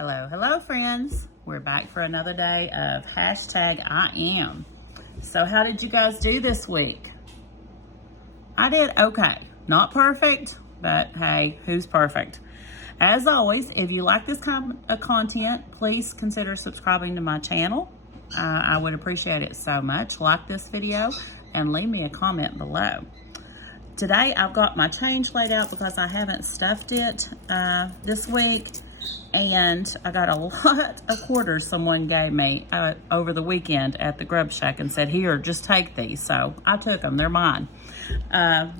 Hello friends. We're back for another day of hashtag I am. So how did you guys do this week? I did okay. Not perfect, but hey, who's perfect? As always, if you like this kind of content, please consider subscribing to my channel. I would appreciate it so much. Like this video and leave me a comment below. Today I've got my change laid out because I haven't stuffed it this week. And I got a lot of quarters someone gave me over the weekend at the Grub Shack and said, here, just take these. So I took them, they're mine.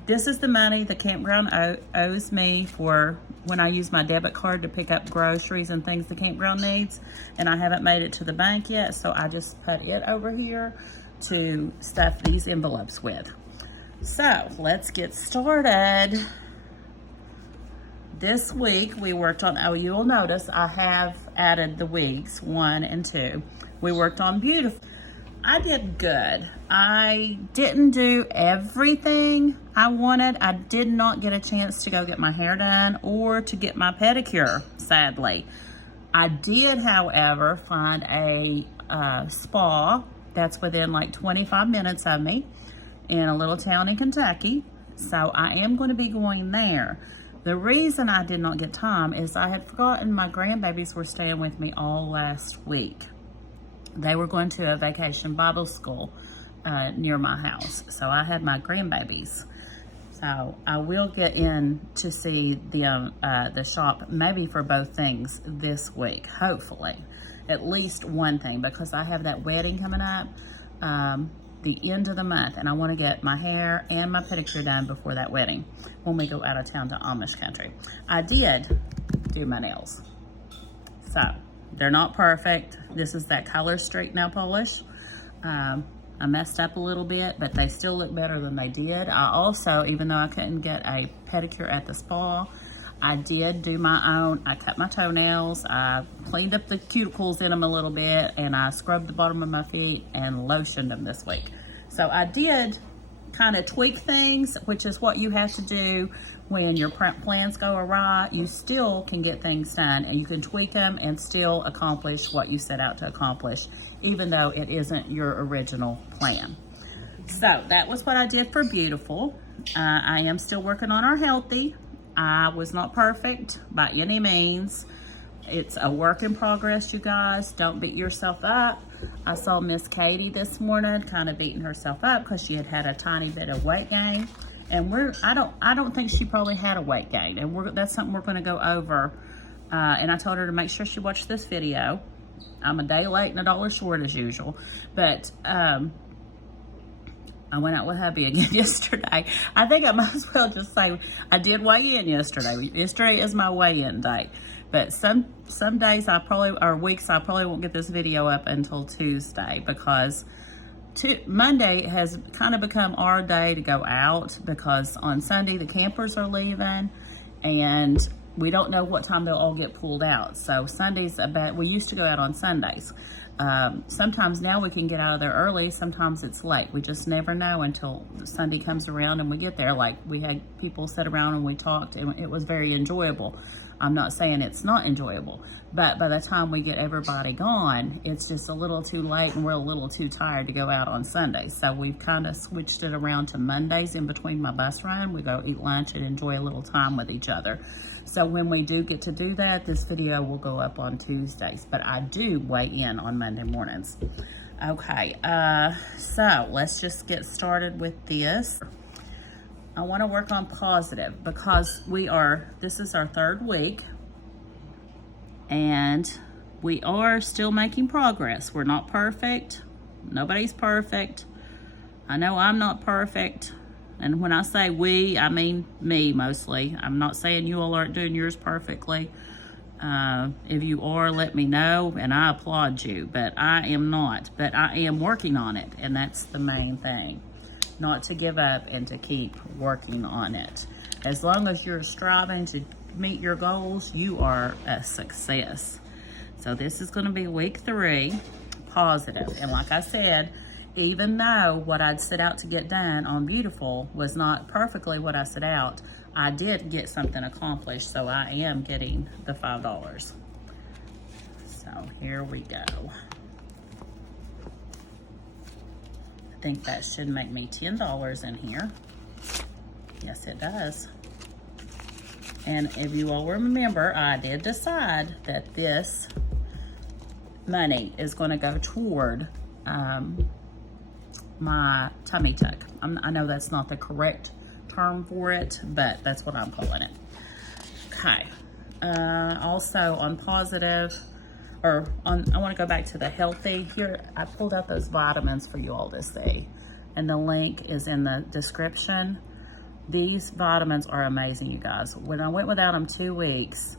This is the money the campground owes me for when I use my debit card to pick up groceries and things the campground needs. And I haven't made it to the bank yet, so I just put it over here to stuff these envelopes with. So let's get started. This week we worked on, oh, you'll notice I have added the weeks 1 and 2. We worked on beautiful. I did good. I didn't do everything I wanted. I did not get a chance to go get my hair done or to get my pedicure, sadly. I did, however, find a spa that's within like 25 minutes of me in a little town in Kentucky. So I am going to be going there. The reason I did not get time is I had forgotten my grandbabies were staying with me all last week. They were going to a vacation Bible school near my house. So I had my grandbabies. So I will get in to see the shop maybe for both things this week, hopefully. At least one thing, because I have that wedding coming up the end of the month, and I want to get my hair and my pedicure done before that wedding when we go out of town to Amish country. I did do my nails, so they're not perfect. This is that Color Street nail polish. I messed up a little bit, but they still look better than they did. I also, even though I couldn't get a pedicure at the spa, I did do my own. I cut my toenails, I cleaned up the cuticles in them a little bit, and I scrubbed the bottom of my feet and lotioned them this week. So I did kind of tweak things, which is what you have to do when your plans go awry. You still can get things done, and you can tweak them and still accomplish what you set out to accomplish, even though it isn't your original plan. So that was what I did for beautiful. I am still working on our healthy. I was not perfect by any means. It's a work in progress, you guys. Don't beat yourself up. I saw Miss Katie this morning kind of beating herself up because she had a tiny bit of weight gain. And I don't think she probably had a weight gain. And that's something we're going to go over. And I told her to make sure she watched this video. I'm a day late and $1 short as usual. But I went out with hubby again yesterday. I think I might as well just say I did weigh in yesterday. Yesterday is my weigh-in day. But some days or weeks I probably won't get this video up until Tuesday, because Monday has kind of become our day to go out, because on Sunday the campers are leaving and we don't know what time they'll all get pulled out. So Sundays, we used to go out on Sundays. Sometimes now we can get out of there early, sometimes it's late. We just never know until Sunday comes around and we get there. Like, we had people sit around and we talked, and it was very enjoyable. I'm not saying it's not enjoyable, but by the time we get everybody gone, it's just a little too late and we're a little too tired to go out on Sundays. So we've kind of switched it around to Mondays. In between my bus ride, we go eat lunch and enjoy a little time with each other. So when we do get to do that, this video will go up on Tuesdays, but I do weigh in on Monday mornings. Okay, so let's just get started with this. I want to work on positive because this is our 3rd week and we are still making progress. We're not perfect. Nobody's perfect. I know I'm not perfect. And when I say we, I mean me mostly. I'm not saying you all aren't doing yours perfectly. If you are, let me know, and I applaud you, but I am not. But I am working on it, and that's the main thing. Not to give up and to keep working on it. As long as you're striving to meet your goals, you are a success. So this is going to be week 3, positive. And like I said, even though what I'd set out to get done on beautiful was not perfectly what I set out, I did get something accomplished, so I am getting the $5. So here we go. I think that should make me $10 in here. Yes, it does. And if you all remember, I did decide that this money is going to go toward my tummy tuck. I know that's not the correct term for it, but that's what I'm calling it. Okay. Also on positive, I want to go back to the healthy. Here, I pulled out those vitamins for you all to see, and the link is in the description. These vitamins are amazing, you guys. When I went without them 2 weeks,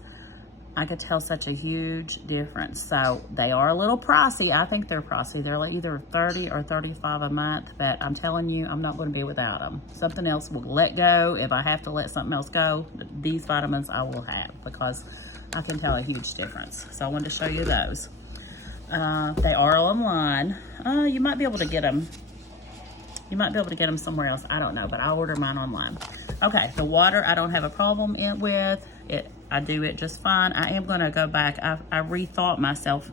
I could tell such a huge difference. So they are a little pricey. I think they're pricey. They're like either 30 or 35 a month, but I'm telling you, I'm not going to be without them. Something else will let go. If I have to let something else go, these vitamins I will have, because I can tell a huge difference. So I wanted to show you those. They are online. You might be able to get them. You might be able to get them somewhere else. I don't know, but I'll order mine online. Okay, the water I don't have a problem with. I do it just fine. I am going to go back. I rethought myself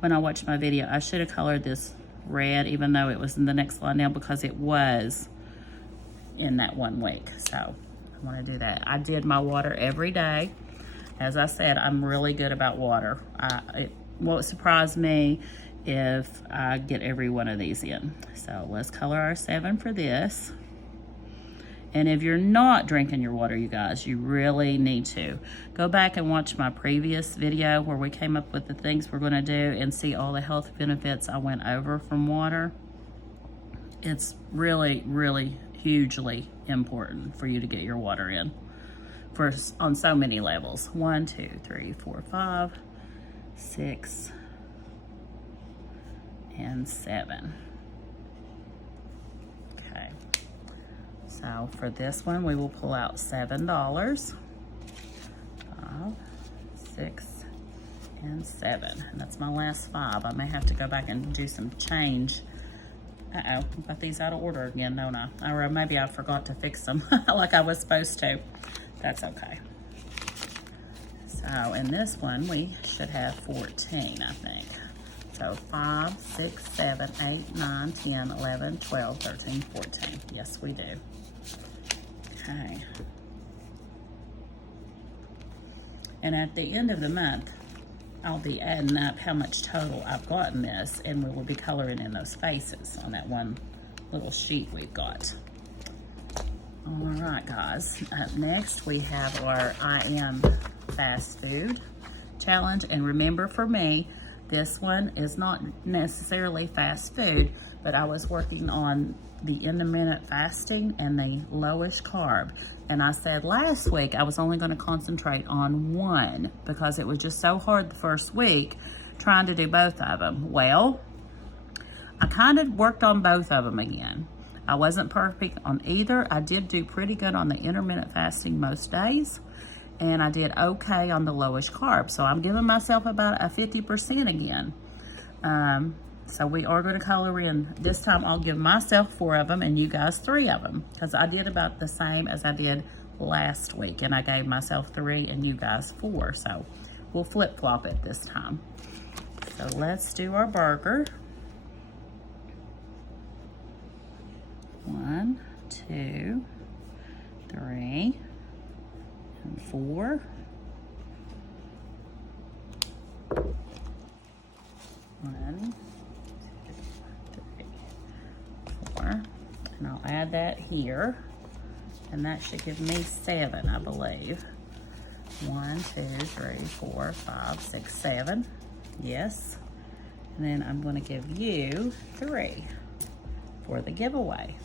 when I watched my video. I should have colored this red, even though it was in the next line down, because it was in that 1 week. So I want to do that. I did my water every day. As I said, I'm really good about water. It won't surprise me if I get every one of these in. So let's color our 7 for this. And if you're not drinking your water, you guys, you really need to go back and watch my previous video where we came up with the things we're going to do and see all the health benefits I went over from water. It's really, really hugely important for you to get your water in on so many levels. 1, 2, 3, 4, 5, 6, and 7. Okay. So for this one, we will pull out $7, 5, 6, and 7. And that's my last 5. I may have to go back and do some change. Uh-oh, got these out of order again, don't I? Or maybe I forgot to fix them like I was supposed to. That's okay. So in this one, we should have 14, I think. So 5, 6, 7, 8, 9, 10, 11, 12, 13, 14. Yes, we do. Okay. And at the end of the month, I'll be adding up how much total I've gotten this, and we will be coloring in those faces on that one little sheet we've got. All right, guys. Up next, we have our I Am Fast Food Challenge. And remember, for me, this one is not necessarily fast food, but I was working on the intermittent fasting and the lowish carb. And I said last week I was only going to concentrate on one because it was just so hard the first week trying to do both of them. Well, I kind of worked on both of them again. I wasn't perfect on either. I did do pretty good on the intermittent fasting most days, and I did okay on the lowish carb. So I'm giving myself about a 50% again. So we are going to color in. This time I'll give myself 4 of them and you guys 3 of them, because I did about the same as I did last week, and I gave myself 3 and you guys 4. So we'll flip-flop it this time. So let's do our burger. 1, 2, 3, and 4. 1, 2, 3, 4. And I'll add that here. And that should give me 7, I believe. 1, 2, 3, 4, 5, 6, 7. Yes. And then I'm going to give you 3 for the giveaway.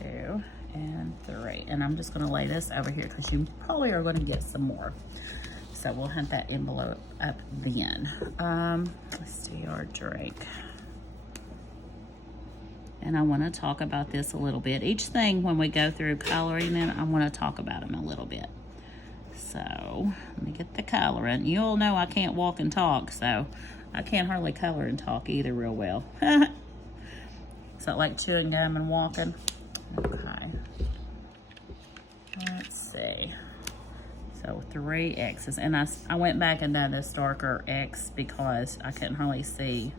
2 and 3. And I'm just going to lay this over here because you probably are going to get some more. So we'll hunt that envelope up then. Let's see our drink. And I want to talk about this a little bit. Each thing when we go through coloring them, I want to talk about them a little bit. So let me get the coloring. You all know I can't walk and talk, so I can't hardly color and talk either real well. Is that like chewing gum and walking? Okay. Let's see. So 3 X's. And I went back and done this darker X because I couldn't hardly see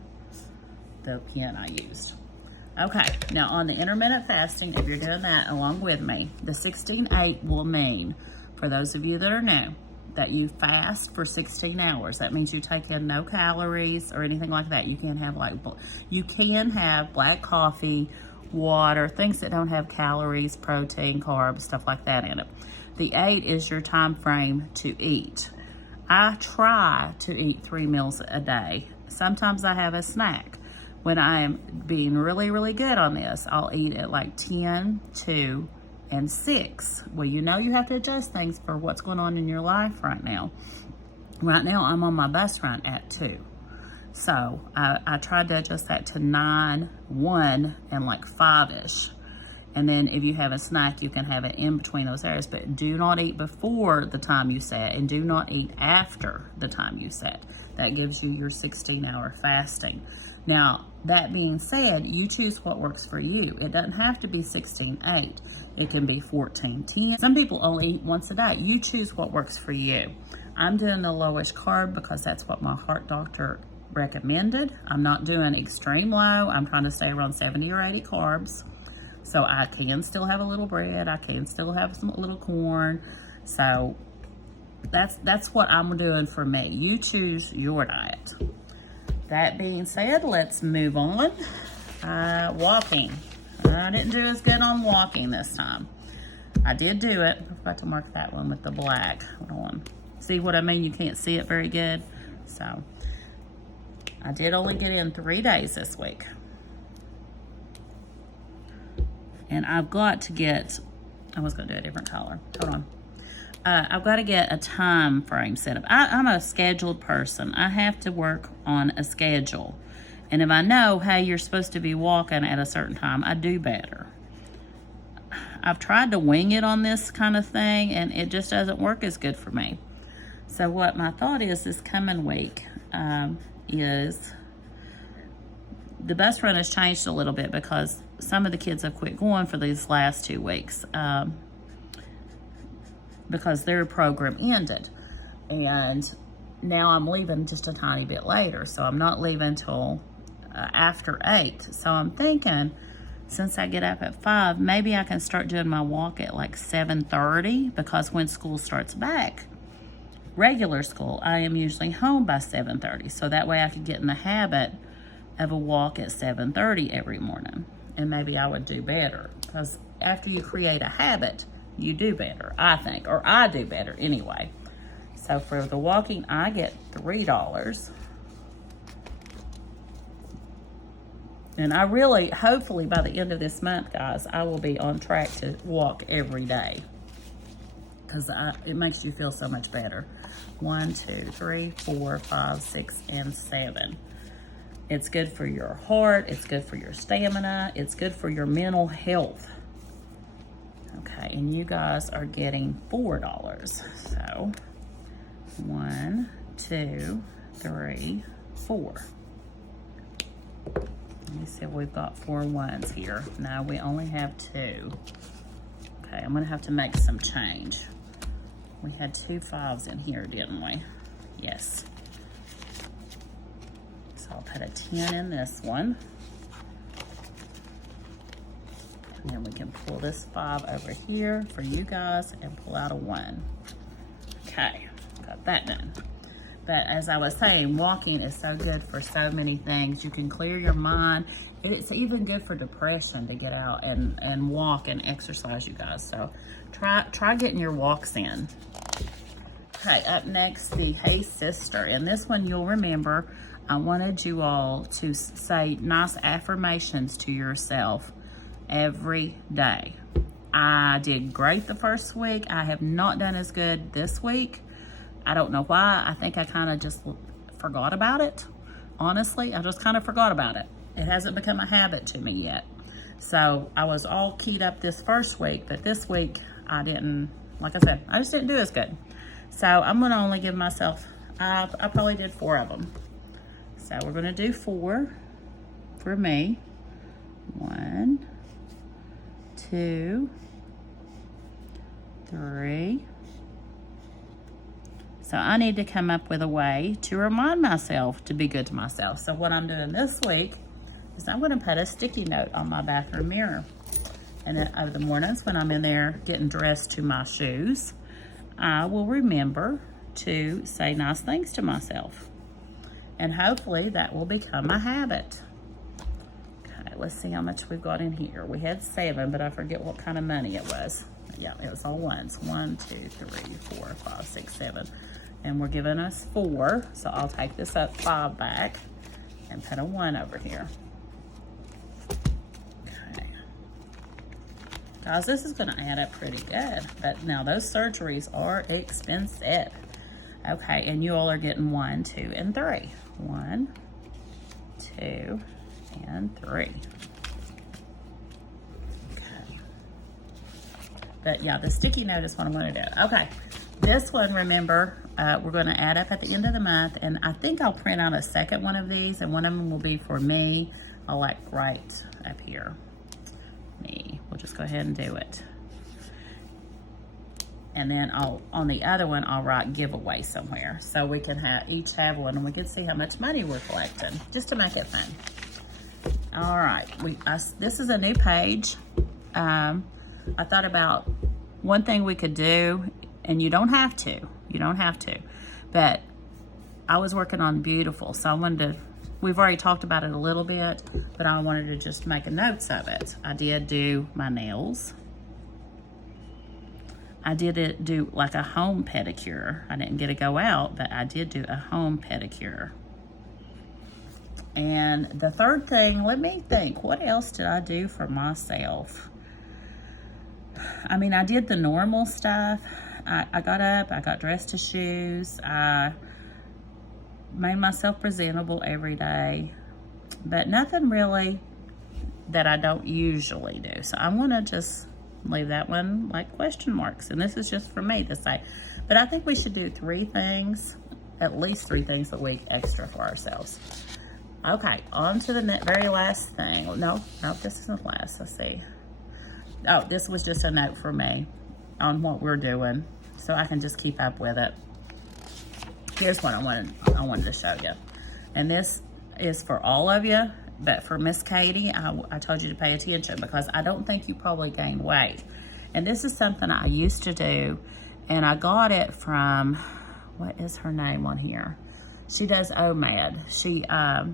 the pen I used. Okay, now on the intermittent fasting, if you're doing that along with me, the 16-8 will mean, for those of you that are new, that you fast for 16 hours. That means you take in no calories or anything like that. You can have black coffee, water, things that don't have calories, protein, carbs, stuff like that in it. The 8 is your time frame to eat. I try to eat 3 meals a day. Sometimes I have a snack. When I am being really, really good on this, I'll eat at like 10, 2, and 6. Well, you know you have to adjust things for what's going on in your life right now. Right now, I'm on my bus run at 2. So I tried to adjust that to 9, 1, and like 5-ish. And then if you have a snack, you can have it in between those areas. But do not eat before the time you set, and do not eat after the time you set. That gives you your 16-hour fasting. Now, that being said, you choose what works for you. It doesn't have to be 16-8. It can be 14-10. Some people only eat once a day. You choose what works for you. I'm doing the lowest carb because that's what my heart doctor recommended. I'm not doing extreme low. I'm trying to stay around 70 or 80 carbs. So I can still have a little bread. I can still have some little corn. So that's what I'm doing for me. You choose your diet. That being said, let's move on. Walking. I didn't do as good on walking this time. I did do it. I forgot to mark that one with the black. Hold on. See what I mean? You can't see it very good. So I did only get in 3 days this week. And I've got to get, I was going to do a different color. Hold on. I've got to get a time frame set up. I'm a scheduled person. I have to work on a schedule. And if I know, hey, you're supposed to be walking at a certain time, I do better. I've tried to wing it on this kind of thing, and it just doesn't work as good for me. So what my thought is this coming week is the bus run has changed a little bit because some of the kids have quit going for these last 2 weeks. Because their program ended. And now I'm leaving just a tiny bit later. So I'm not leaving till after 8. So I'm thinking, since I get up at 5, maybe I can start doing my walk at like 7:30, because when school starts back, regular school, I am usually home by 7:30. So that way I could get in the habit of a walk at 7:30 every morning. And maybe I would do better, because after you create a habit, you do better, I think, or I do better anyway. So for the walking, I get $3. And I really, hopefully by the end of this month, guys, I will be on track to walk every day, because it makes you feel so much better. 1, 2, 3, 4, 5, 6, and 7. It's good for your heart. It's good for your stamina. It's good for your mental health. Okay, and you guys are getting $4. So 1, 2, 3, 4. Let me see if we've got 4 ones here. No, we only have 2. Okay, I'm gonna have to make some change. We had 2 5s in here, didn't we? Yes. So I'll put a 10 in this one. And then we can pull this 5 over here for you guys and pull out a 1. Okay, got that done. But as I was saying, walking is so good for so many things. You can clear your mind. It's even good for depression to get out and walk and exercise, you guys. So try getting your walks in. Okay, up next, the Hey Sister. And this one you'll remember, I wanted you all to say nice affirmations to yourself every day. I did great the first week. I have not done as good this week. I don't know why. I think I kind of just forgot about it. Honestly, I just kind of forgot about it. It hasn't become a habit to me yet. So I was all keyed up this first week, but this week I didn't, like I said, I just didn't do as good. So I'm gonna only give myself, I probably did 4 of them. So we're gonna do 4 for me. 1, 2, 3, So I need to come up with a way to remind myself to be good to myself. So what I'm doing this week is I'm going to put a sticky note on my bathroom mirror. And then over the mornings when I'm in there getting dressed to my shoes, I will remember to say nice things to myself. And hopefully that will become a habit. Okay, let's see how much we've got in here. We had 7, but I forget what kind of money it was. Yeah, it was all ones. 1, 2, 3, 4, 5, 6, 7. And we're giving us 4, so I'll take this up 5 back and put a 1 over here. Okay. Guys, this is gonna add up pretty good, but now those surgeries are expensive. Okay, and you all are getting 1, 2, and 3. 1, 2, and 3. But yeah, the sticky note is what I'm going to do. Okay, this one, remember, we're going to add up at the end of the month, and I think I'll print out a second one of these, and one of them will be for me. I'll like right up here. Me. We'll just go ahead and do it. And then on the other one, I'll write giveaway somewhere. So we can each have one, and we can see how much money we're collecting, just to make it fun. All right, this is a new page. I thought about one thing we could do, and you don't have to, but I was working on beautiful, so I wanted to, we've already talked about it a little bit, but I wanted to just make a notes of it. I did do my nails. I did do like a home pedicure. I didn't get to go out, but I did do a home pedicure. And the third thing, let me think, what else did I do for myself? I mean, I did the normal stuff. I got up, I got dressed to shoes, I made myself presentable every day, but nothing really that I don't usually do. So I'm gonna just leave that one like question marks, and this is just for me to say. But I think we should do 3 things, at least 3 things a week extra for ourselves. Okay, on to the very last thing. No, this isn't last, let's see. Oh, this was just a note for me on what we're doing, so I can just keep up with it. Here's what I wanted to show you. And this is for all of you, but for Miss Katie, I told you to pay attention because I don't think you probably gained weight. And this is something I used to do, and I got it from, what is her name on here? She does OMAD. She, I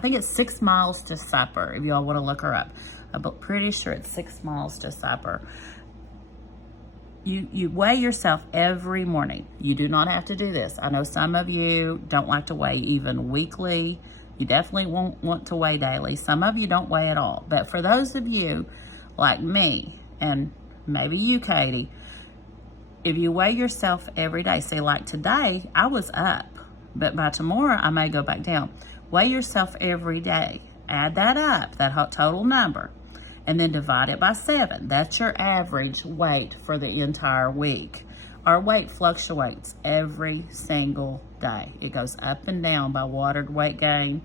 think it's 6 miles to supper, if y'all want to look her up. I'm pretty sure it's 6 miles to supper. You weigh yourself every morning. You do not have to do this. I know some of you don't like to weigh even weekly. You definitely won't want to weigh daily. Some of you don't weigh at all. But for those of you like me, and maybe you, Katie, if you weigh yourself every day, say like today, I was up, but by tomorrow I may go back down. Weigh yourself every day. Add that up, that total number, and then divide it by 7. That's your average weight for the entire week. Our weight fluctuates every single day. It goes up and down by watered weight gain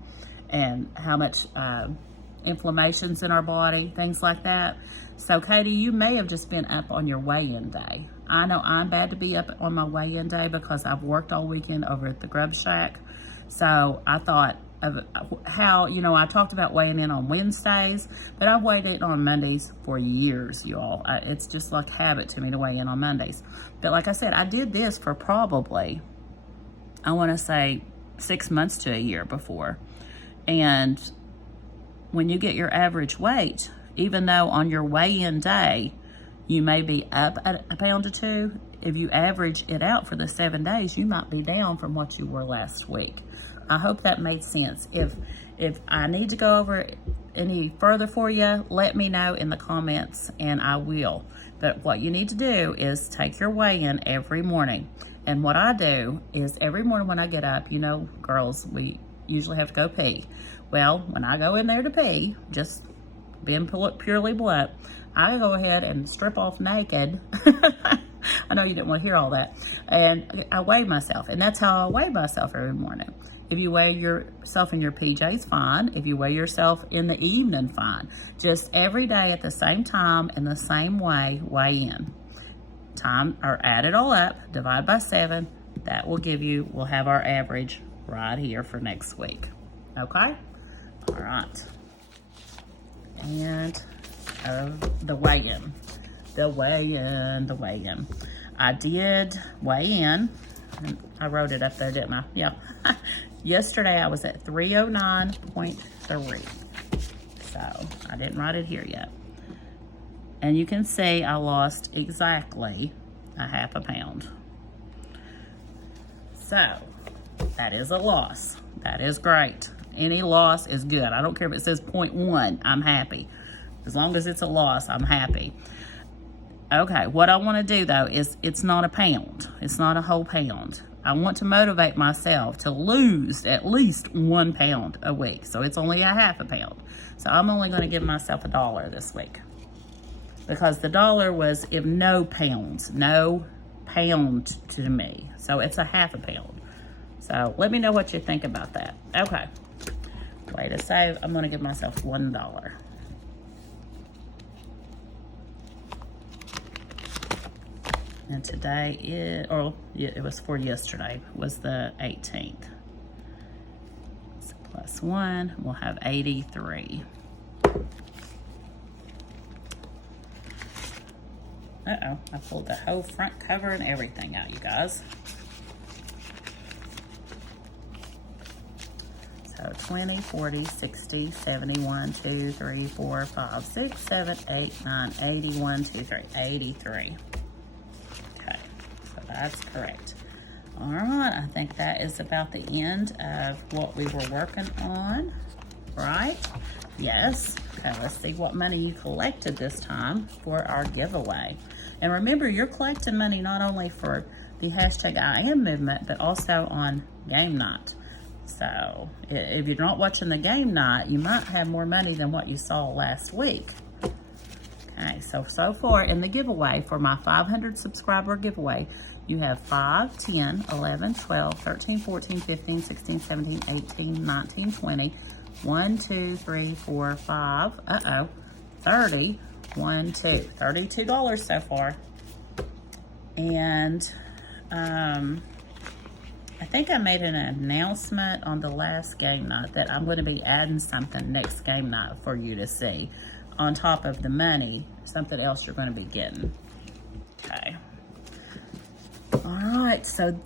and how much inflammation's in our body, things like that. So Katie, you may have just been up on your weigh-in day. I know I'm bad to be up on my weigh-in day because I've worked all weekend over at the Grub Shack. So I thought of how, I talked about weighing in on Wednesdays, but I've weighed in on Mondays for years, y'all. It's just like habit to me to weigh in on Mondays. But like I said, I did this for probably, I want to say 6 months to a year before. And when you get your average weight, even though on your weigh-in day, you may be up a pound or 2, if you average it out for the 7 days, you might be down from what you were last week. I hope that made sense. If I need to go over any further for you, let me know in the comments and I will. But what you need to do is take your weigh-in every morning. And what I do is every morning when I get up, girls, we usually have to go pee. Well, when I go in there to pee, just being purely blunt, I go ahead and strip off naked. I know you didn't want to hear all that. And I weigh myself, and that's how I weigh myself every morning. If you weigh yourself in your PJs, fine. If you weigh yourself in the evening, fine. Just every day at the same time in the same way, weigh in. time or add it all up, divide by 7. That will give you, we'll have our average right here for next week. Okay? All right. And the weigh-in. The weigh-in. I did weigh in. I wrote it up there, didn't I? Yeah. Yesterday I was at 309.3. So I didn't write it here yet. And you can see I lost exactly a half a pound. So that is a loss. That is great. Any loss is good. I don't care if it says 0.1, I'm happy. As long as it's a loss, I'm happy. Okay, what I want to do though is it's not a pound. It's not a whole pound. I want to motivate myself to lose at least 1 pound a week. So it's only a half a pound. So I'm only going to give myself $1 this week. Because the dollar was if no pounds, no pound to me. So it's a half a pound. So let me know what you think about that. Okay. Way to save, I'm going to give myself $1. And today it was for yesterday, was the 18th. So plus 1, we'll have 83. Uh-oh, I pulled the whole front cover and everything out, you guys. So 20, 40, 60, 71, 2, 3, 4, 5, 6, 7, 8, 9, 81, 2, 3, 83. Okay, so that's correct. All right, I think that is about the end of what we were working on, right? Yes. Okay, let's see what money you collected this time for our giveaway. And remember, you're collecting money not only for the hashtag I Am movement, but also on game night. So if you're not watching the game night, you might have more money than what you saw last week. Okay, so far in the giveaway for my 500 subscriber giveaway, you have 5, 10, 11, 12, 13, 14, 15, 16, 17, 18, 19, 20, 1, 2, 3, 4, 5, 30, 1, 2, $32 so far. And I think I made an announcement on the last game night that I'm going to be adding something next game night for you to see. On top of the money, something else you're going to be getting. Okay. All right, so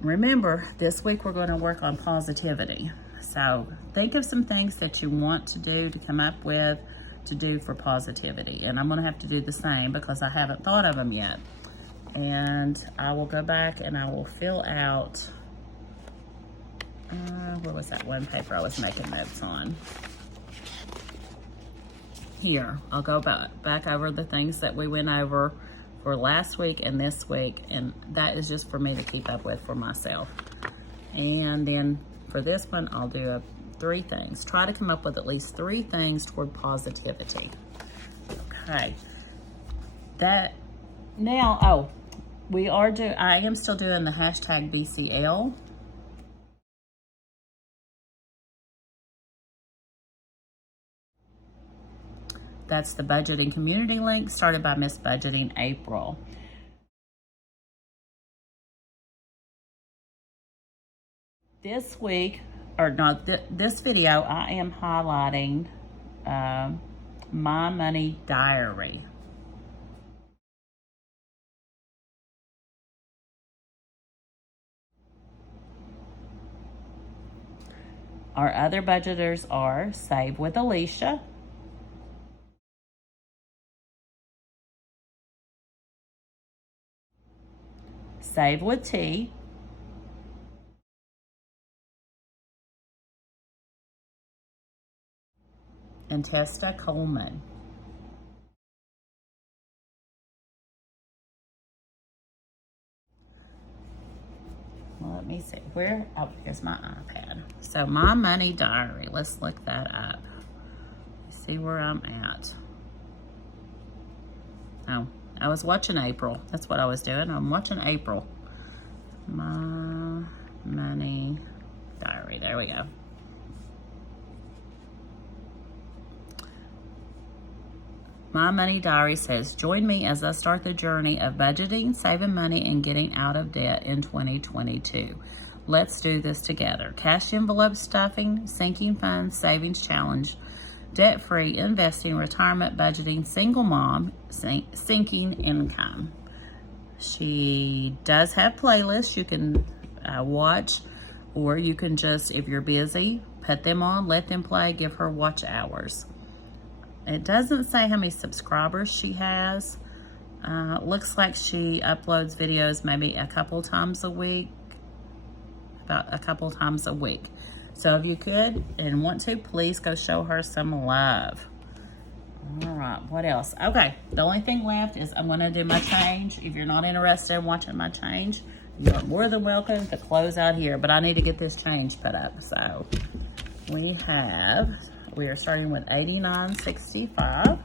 remember, this week we're going to work on positivity. So think of some things that you want to do, to come up with, to do for positivity. And I'm going to have to do the same because I haven't thought of them yet. And I will go back and I will fill out, where was that one paper I was making notes on? Here, I'll go back over the things that we went over for last week and this week. And that is just for me to keep up with for myself. And then for this one, I'll do 3 things. Try to come up with at least 3 things toward positivity. Okay. I am still doing the hashtag BCL. That's the budgeting community link started by Miss Budgeting April. This week, or not, this video, I am highlighting my money diary. Our other budgeters are Save with Alicia, Save with T, and Testa Coleman. Well, let me see. Here's my iPad. So my money diary, let's look that up. See where I'm at. Oh, I was watching April. That's what I was doing. I'm watching April. My money diary. There we go. My Money Diary says, join me as I start the journey of budgeting, saving money, and getting out of debt in 2022. Let's do this together. Cash envelope stuffing, sinking funds, savings challenge, debt-free investing, retirement budgeting, single mom, sinking income. She does have playlists you can watch, or you can just, if you're busy, put them on, let them play, give her watch hours. It doesn't say how many subscribers she has. Looks like she uploads videos maybe a couple times a week, about a couple times a week. So if you could and want to, please go show her some love. All right, what else? Okay, the only thing left is I'm gonna do my change. If you're not interested in watching my change, you're more than welcome to close out here, but I need to get this change put up. So we are starting with $89.65.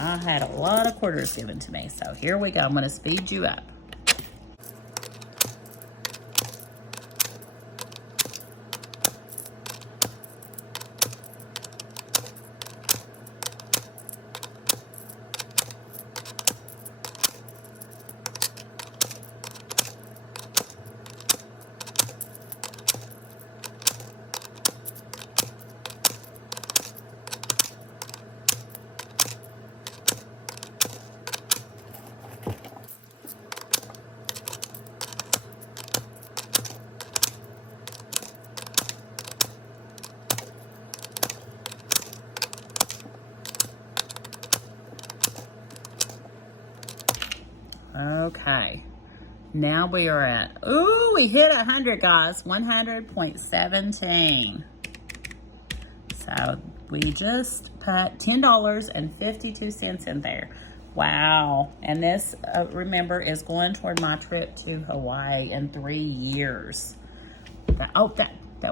I had a lot of quarters given to me, so here we go. I'm gonna speed you up. Okay, now we are at, ooh, we hit 100, guys, 100.17. So we just put $10.52 in there. Wow. And this, remember, is going toward my trip to Hawaii in 3 years. That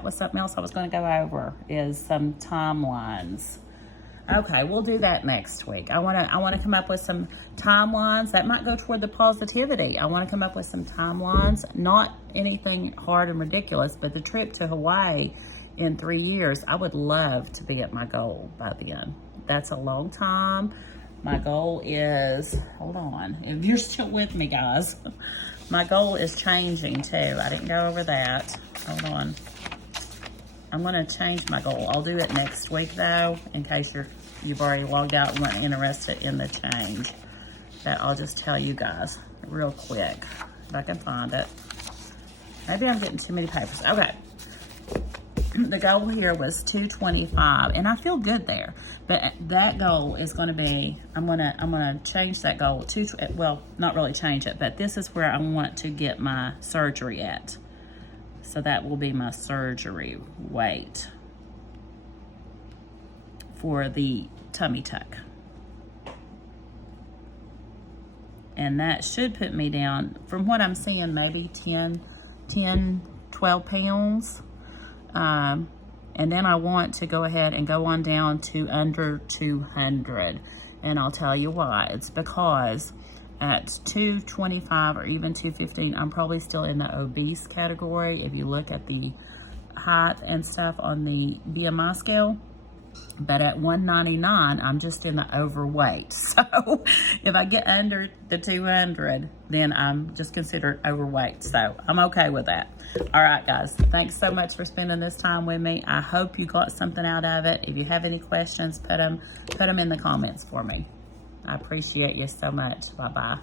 was something else I was going to go over, is some timelines. Okay, we'll do that next week. I want to come up with some timelines that might go toward the positivity. I want to come up with some timelines, not anything hard and ridiculous, but the trip to Hawaii in 3 years, I would love to be at my goal by then. That's a long time. My goal is, hold on, if you're still with me, guys, my goal is changing too. I didn't go over that. Hold on. I'm going to change my goal. I'll do it next week, though, in case you've already logged out and weren't interested in the change. That I'll just tell you guys real quick, if I can find it. Maybe I'm getting too many papers. Okay. The goal here was 225, and I feel good there. But that goal is going to be, I'm gonna change that goal to, well, not really change it, but this is where I want to get my surgery at. So that will be my surgery weight for the tummy tuck. And that should put me down, from what I'm seeing, maybe 12 pounds. And then I want to go ahead and go on down to under 200. And I'll tell you why. It's because at 225 or even 215, I'm probably still in the obese category. If you look at the height and stuff on the BMI scale, but at 199, I'm just in the overweight. So if I get under the 200, then I'm just considered overweight. So I'm okay with that. All right, guys, thanks so much for spending this time with me. I hope you got something out of it. If you have any questions, put them in the comments for me. I appreciate you so much. Bye-bye.